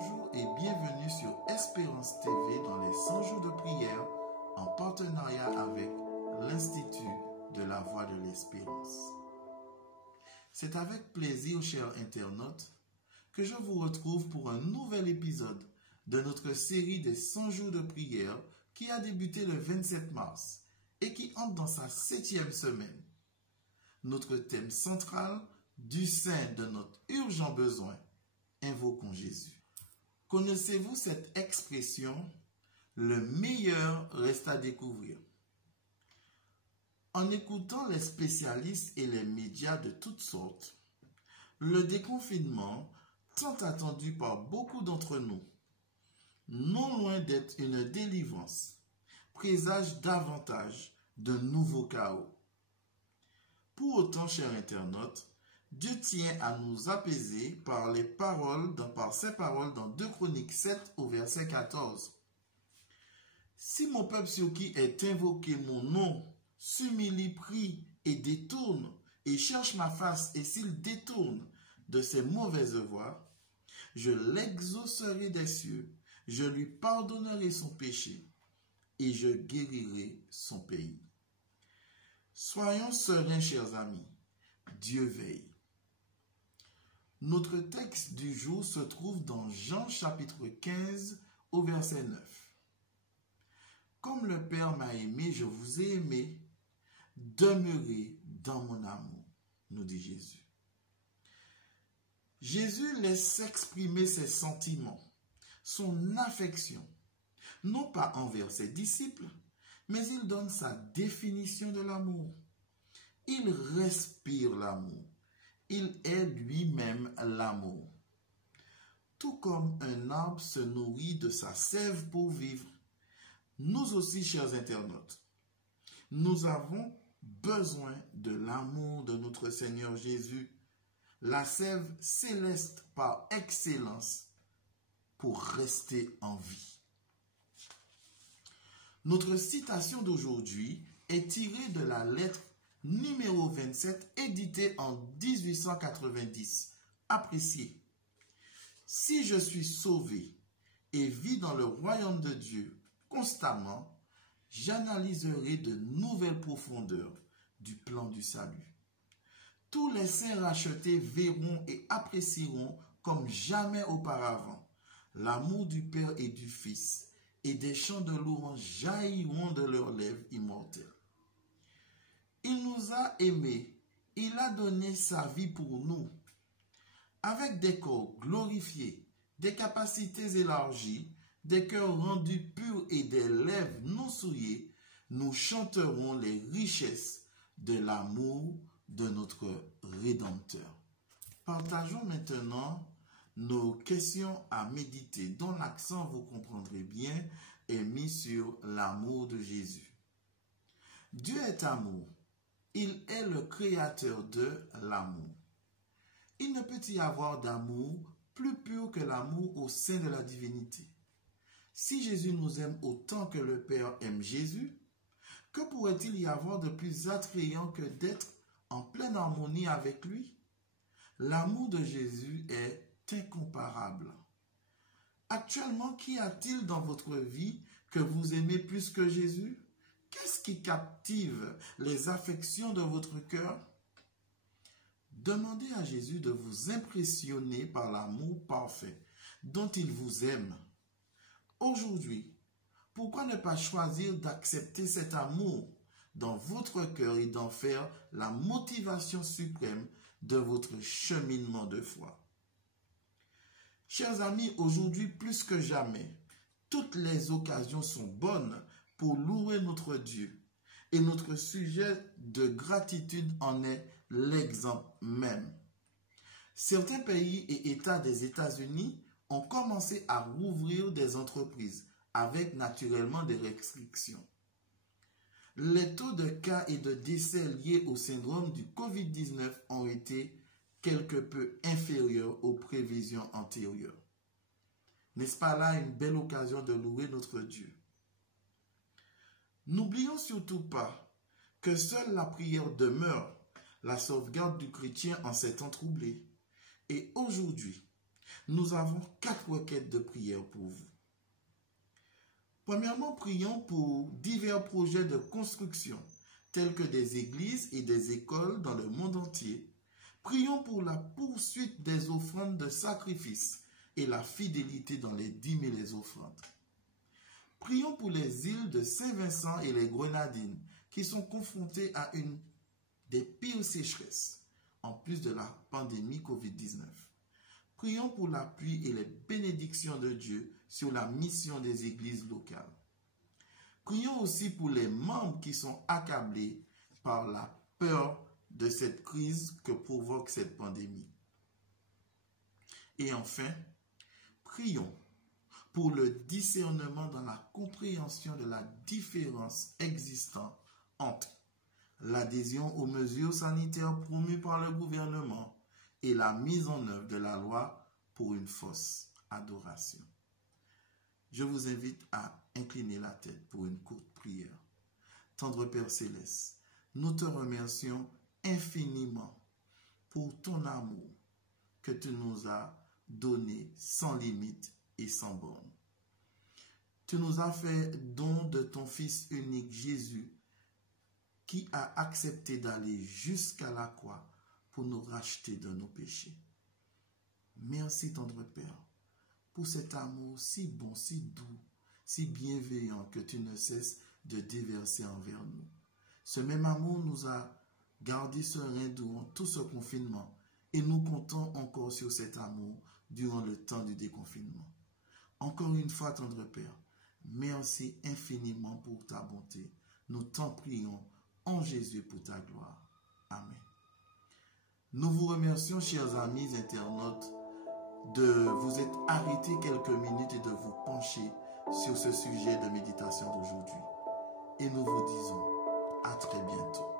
Bonjour et bienvenue sur Espérance TV dans les 100 jours de prière en partenariat avec l'Institut de la Voix de l'Espérance. C'est avec plaisir, chers internautes, que je vous retrouve pour un nouvel épisode de notre série des 100 jours de prière qui a débuté le 27 mars et qui entre dans sa 7e semaine. Notre thème central, du sein de notre urgent besoin, invoquons Jésus. Connaissez-vous cette expression, le meilleur reste à découvrir? En écoutant les spécialistes et les médias de toutes sortes, le déconfinement, tant attendu par beaucoup d'entre nous, non loin d'être une délivrance, présage davantage de nouveaux chaos. Pour autant, chers internautes, Dieu tient à nous apaiser par ses paroles dans 2 Chroniques 7 au verset 14. Si mon peuple sur qui est invoqué mon nom s'humilie, prie et détourne et cherche ma face, et s'il détourne de ses mauvaises voies, je l'exaucerai des cieux, je lui pardonnerai son péché et je guérirai son pays. Soyons sereins, chers amis, Dieu veille. Notre texte du jour se trouve dans Jean chapitre 15 au verset 9. Comme le Père m'a aimé, je vous ai aimé, demeurez dans mon amour, nous dit Jésus. Jésus laisse s'exprimer ses sentiments, son affection, non pas envers ses disciples, mais il donne sa définition de l'amour. Il respire l'amour. Il est lui-même l'amour. Tout comme un arbre se nourrit de sa sève pour vivre, nous aussi, chers internautes, nous avons besoin de l'amour de notre Seigneur Jésus, la sève céleste par excellence, pour rester en vie. Notre citation d'aujourd'hui est tirée de la lettre numéro 27, édité en 1890. Appréciez. Si je suis sauvé et vis dans le royaume de Dieu constamment, j'analyserai de nouvelles profondeurs du plan du salut. Tous les saints rachetés verront et apprécieront comme jamais auparavant l'amour du Père et du Fils, et des chants de louange jailliront de leurs lèvres immortelles. Il nous a aimés, il a donné sa vie pour nous. Avec des corps glorifiés, des capacités élargies, des cœurs rendus purs et des lèvres non souillées, nous chanterons les richesses de l'amour de notre Rédempteur. Partageons maintenant nos questions à méditer, dont l'accent, vous comprendrez bien, est mis sur l'amour de Jésus. Dieu est amour. Il est le créateur de l'amour. Il ne peut y avoir d'amour plus pur que l'amour au sein de la divinité. Si Jésus nous aime autant que le Père aime Jésus, que pourrait-il y avoir de plus attrayant que d'être en pleine harmonie avec lui? L'amour de Jésus est incomparable. Actuellement, qu'y a-t-il dans votre vie que vous aimez plus que Jésus? Qu'est-ce qui captive les affections de votre cœur? Demandez à Jésus de vous impressionner par l'amour parfait dont il vous aime. Aujourd'hui, pourquoi ne pas choisir d'accepter cet amour dans votre cœur et d'en faire la motivation suprême de votre cheminement de foi? Chers amis, aujourd'hui plus que jamais, toutes les occasions sont bonnes pour louer notre Dieu. Et notre sujet de gratitude en est l'exemple même. Certains pays et États des États-Unis ont commencé à rouvrir des entreprises avec naturellement des restrictions. Les taux de cas et de décès liés au syndrome du COVID-19 ont été quelque peu inférieurs aux prévisions antérieures. N'est-ce pas là une belle occasion de louer notre Dieu? N'oublions surtout pas que seule la prière demeure la sauvegarde du chrétien en ces temps troublés. Et aujourd'hui, Nous avons 4 requêtes de prière pour vous. Premièrement, prions pour divers projets de construction, tels que des églises et des écoles dans le monde entier. Prions pour la poursuite des offrandes de sacrifice et la fidélité dans les dîmes et les offrandes. Prions pour les îles de Saint-Vincent et les Grenadines qui sont confrontées à une des pires sécheresses, en plus de la pandémie COVID-19. Prions pour l'appui et les bénédictions de Dieu sur la mission des églises locales. Prions aussi pour les membres qui sont accablés par la peur de cette crise que provoque cette pandémie. Et enfin, prions pour le discernement dans la compréhension de la différence existant entre l'adhésion aux mesures sanitaires promues par le gouvernement et la mise en œuvre de la loi pour une fausse adoration. Je vous invite à incliner la tête pour une courte prière. Tendre Père Céleste, nous te remercions infiniment pour ton amour que tu nous as donné sans limite et sans borne. Tu nous as fait don de ton Fils unique Jésus qui a accepté d'aller jusqu'à la croix pour nous racheter de nos péchés. Merci, tendre Père, pour cet amour si bon, si doux, si bienveillant que tu ne cesses de déverser envers nous. Ce même amour nous a gardés sereins durant tout ce confinement et nous comptons encore sur cet amour durant le temps du déconfinement. Encore une fois, tendre Père, merci infiniment pour ta bonté. Nous t'en prions en Jésus pour ta gloire. Amen. Nous vous remercions, chers amis internautes, de vous être arrêtés quelques minutes et de vous pencher sur ce sujet de méditation d'aujourd'hui. Et nous vous disons à très bientôt.